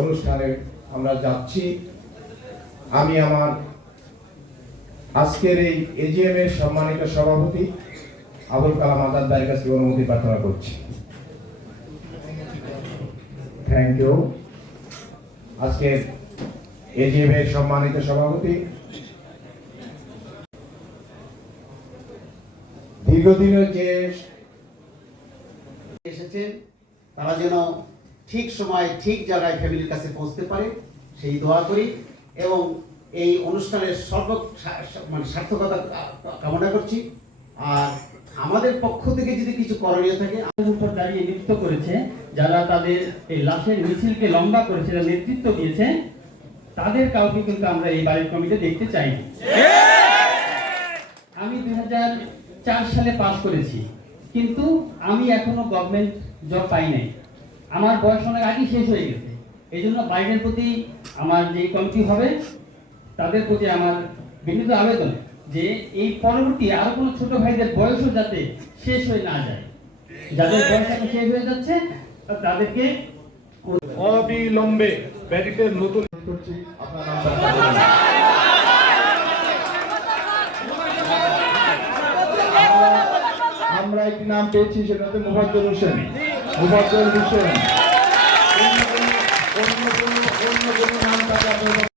অনুষ্ঠানে আমরা যাচ্ছি। আমি আমার আজকের এই এজিএম এর সম্মানিত সভাপতি আবুল কালাম আজাদ ভাইয়ের কাছে অনুমতি প্রার্থনা করছি। Thank you. আজকের এজিএম এর সম্মানিত সভাপতি দীর্ঘদিনের যে এসেছেন তারা যেন ঠিক সময় ঠিক জায়গায় ফ্যামিলির কাছে পৌঁছতে পারে সেই দোয়া করি এবং এই অনুষ্ঠানের সার্থকতা কামনা করছি। আর আমাদের পক্ষ থেকে যদি কিছু করণীয় থাকে, উপর দাঁড়িয়ে নৃত্য করেছে, যারা তাদের এই লাশের মিছিলকে লম্বা করেছে, যারা নেতৃত্ব দিয়েছে, তাদের কাউকে কিন্তু আমরা এই বাড়ির কমিটি দেখতে চাই। আমি 2004 সালে পাস করেছি, কিন্তু আমি এখনো গভর্নমেন্ট জব পাই নাই। আমার বয়স অনেক আগে শেষ হয়ে গেছে। এই জন্য বাইরের প্রতি আমার যে কমিটি হবে তাদের প্রতি আমার বিনীত আবেদন যে এই পরবর্তী আরো কোনো ছোট ভাইদের বয়সও যাতে শেষ হয়ে না যায়। যাদের বয়স এখন শেষ হয়ে যাচ্ছে তাদেরকে অবিলম্বে ব্যারিকেড নতুন করছি। আমরা একটি নাম পেয়েছি, সেটা হচ্ছে মুফাজ্জল হোসেন। অন্য কোনো নাম তাকে